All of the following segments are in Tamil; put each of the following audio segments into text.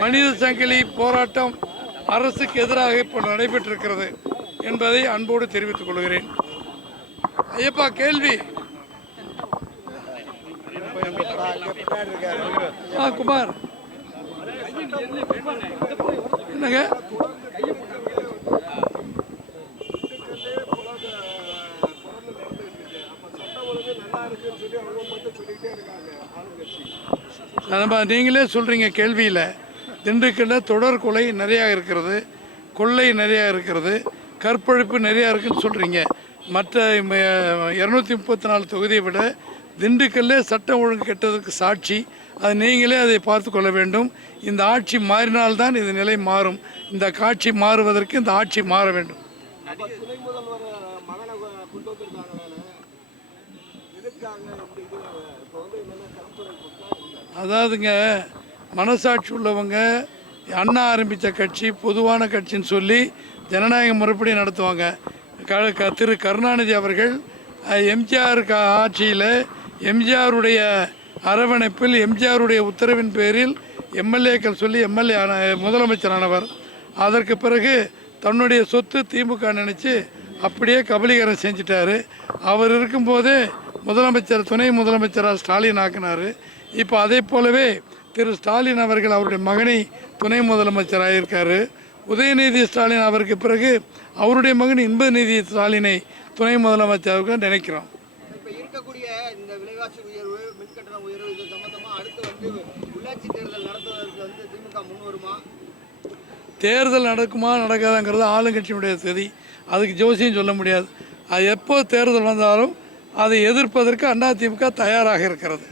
மனித சங்கிலி போராட்டம் அரசுக்கு எதிராக இப்போ நடைபெற்றிருக்கிறது என்பதை அன்போடு தெரிவித்துக் கொள்கிறேன். ஐயப்பா, கேள்வி. குமார் என்னங்க? நீங்களே சொல்றீங்க கேள்வியில், திண்டுக்கல்ல தொடர் கொலை நிறையா இருக்கிறது, கொள்ளை நிறையா இருக்கிறது, கற்பழிப்பு நிறையா இருக்குன்னு சொல்கிறீங்க. மற்ற 234 தொகுதியை விட திண்டுக்கல்லே சட்டம் ஒழுங்கு கெட்டதற்கு சாட்சி. அது நீங்களே அதை பார்த்து கொள்ள வேண்டும். இந்த ஆட்சி மாறினால்தான் இது நிலை மாறும். இந்த காட்சி மாறுவதற்கு இந்த ஆட்சி மாற வேண்டும். அதாவதுங்க, மனசாட்சி உள்ளவங்க அண்ணா ஆரம்பித்த கட்சி பொதுவான கட்சின்னு சொல்லி ஜனநாயக முறைப்படி நடத்துவாங்க. திரு கருணாநிதி அவர்கள் எம்ஜிஆர் ஆட்சியில் எம்ஜிஆருடைய அரவணைப்பில் எம்ஜிஆருடைய உத்தரவின் பேரில் எம்எல்ஏக்கள் சொல்லி எம்எல்ஏ முதலமைச்சரானவர். அதற்கு பிறகு தன்னுடைய சொத்து திமுக நினச்சி அப்படியே கபலீகரம் செஞ்சிட்டாரு. அவர் இருக்கும்போதே முதலமைச்சர் துணை முதலமைச்சராக ஸ்டாலின் ஆக்கினார். இப்போ அதே போலவே திரு ஸ்டாலின் அவர்கள் அவருடைய மகனை துணை முதலமைச்சராக இருக்கார். உதயநிதி ஸ்டாலின் அவருக்கு பிறகு அவருடைய மகன் இன்பநிதி ஸ்டாலினை துணை முதலமைச்சராக நினைக்கிறோம். இப்போ இருக்கக்கூடிய இந்த விலைவாசி உயர்வு, மின்கட்டண உயர்வு, இது சம்பந்தமாக அடுத்து உள்ளாட்சி தேர்தல் நடத்துவதற்கு திமுக முன் வருமா? தேர்தல் நடக்குமா நடக்காதாங்கிறது ஆளுங்கட்சியினுடைய சதி. அதுக்கு ஜோசியம் சொல்ல முடியாது. அது எப்போ தேர்தல் வந்தாலும் அதை எதிர்ப்பதற்கு அதிமுக தயாராக இருக்கிறது.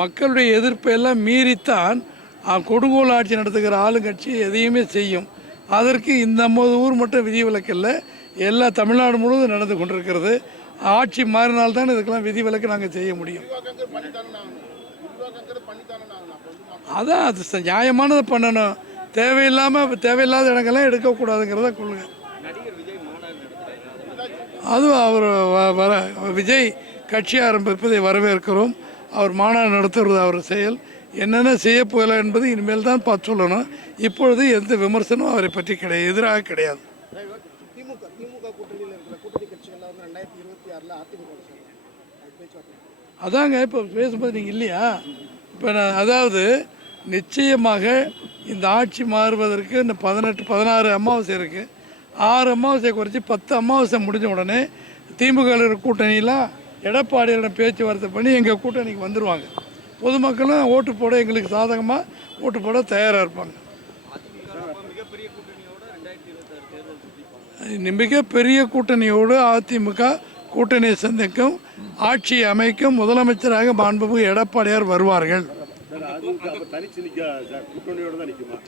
மக்களுடைய எதிர்ப்பை எல்லாம் மீறித்தான் கொடுங்கோல் ஆட்சி நடத்துகிற ஆளுங்கட்சி எதையுமே செய்யும். அதற்கு இந்த 50 ஊர் மட்டும் விதிவிலக்கில்லை, எல்லா தமிழ்நாடு முழுவதும் நடந்து கொண்டிருக்கிறது. ஆட்சி மாறினால்தான் இதுக்கெல்லாம் விதிவிலக்கு நாங்கள் செய்ய முடியும். அதான் அது நியாயமானதை பண்ணணும். தேவையில்லாத இடங்கள்லாம் எடுக்கக்கூடாதுங்கிறத கொள்ளுங்க. அதுவும் அவர் விஜய் கட்சி ஆரம்பிப்பதை வரவேற்கிறோம். அவர் மாநாடு நடத்துவது அவர் செயல். என்னென்ன செய்ய போகலாம் என்பது இனிமேல் தான் பார்த்து சொல்லணும். இப்பொழுது எந்த விமர்சனமும் அவரை பற்றி கிடையாது, எதிராக கிடையாது. அதாங்க இப்போ பேசும்போது நீங்கள் இல்லையா? இப்போ நான் அதாவது நிச்சயமாக இந்த ஆட்சி மாறுவதற்கு இந்த 16 அமாவாசை இருக்குது. 6 அமாவாசையை குறைச்சி 10 அமாவாசை முடிஞ்ச உடனே திமுக கூட்டணியெலாம் எடப்பாடியிடம் பேச்சுவார்த்தை பண்ணி எங்கள் கூட்டணிக்கு வந்துடுவாங்க. பொதுமக்களும் ஓட்டு போட எங்களுக்கு சாதகமாக ஓட்டு போட தயாராக இருப்பாங்க. மிகப்பெரிய கூட்டணியோடு அதிமுக கூட்டணியை சந்திக்கும், ஆட்சி அமைக்கும், முதலமைச்சராக மாண்புமிகு எடப்பாடியார் வருவார்கள்.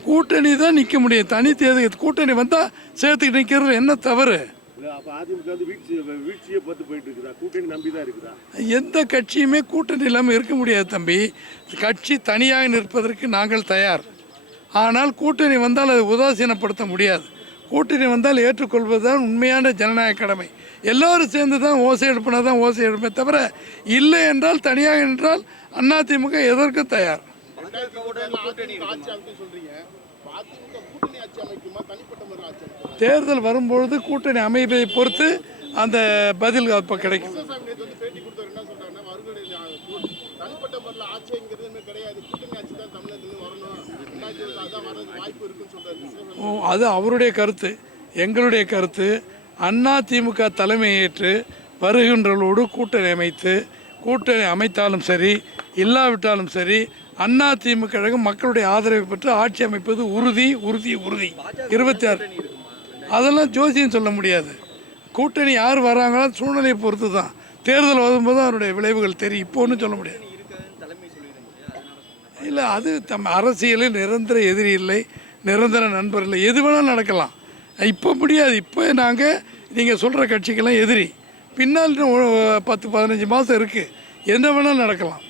கூட்டணி தான் நிற்க முடியும். தனி தேர்தல் கூட்டணி வந்தால் சேர்த்துக்கிட்டு நிற்கிறது என்ன தவறு? எந்த கட்சியுமே கூட்டணி இல்லாமல் இருக்க முடியாது தம்பி. கட்சி தனியாக நிற்பதற்கு நாங்கள் தயார். ஆனால் கூட்டணி வந்தால் அதை உதாசீனப்படுத்த முடியாது. கூட்டணி வந்தால் ஏற்றுக்கொள்வதுதான் உண்மையான ஜனநாயக கடமை. எல்லோரும் சேர்ந்து தான் ஓசை எழுப்பினா தான் ஓசை எழுப்பே தவிர இல்லை என்றால் தனியாக என்றால் அதிமுக எதற்கும் தயார். தேர்தல் வரும்பொழுது கூட்டணி அமைப்பதை பொறுத்து அந்த பதில் அப்போ கிடைக்கும். அது அவருடைய கருத்து. எங்களுடைய கருத்து அதிமுக தலைமையேற்று வருகின்றவர்களோடு கூட்டணி அமைத்து, கூட்டணி அமைத்தாலும் சரி இல்லாவிட்டாலும் சரி அதிமுக கழகம் மக்களுடைய ஆதரவை பெற்று ஆட்சி அமைப்பது உறுதி உறுதி உறுதி. 26 அதெல்லாம் ஜோசியம் சொல்ல முடியாது. கூட்டணி யார் வராங்களோ சூழ்நிலையை பொறுத்து தான். தேர்தல் வரும்போது அவருடைய விளைவுகள் தெரியும். இப்போ ஒன்றும் சொல்ல முடியாது. இல்லை, அது அரசியலில் நிரந்தர எதிரி இல்லை, நிரந்தர நண்பர் இல்லை. எது வேணாலும் நடக்கலாம். இப்போ முடியாது. இப்போ நாங்கள் நீங்கள் சொல்கிற கட்சிக்கெல்லாம் எதிரி. பின்னால் 10-15 மாதம் இருக்குது. என்ன வேணாலும் நடக்கலாம்.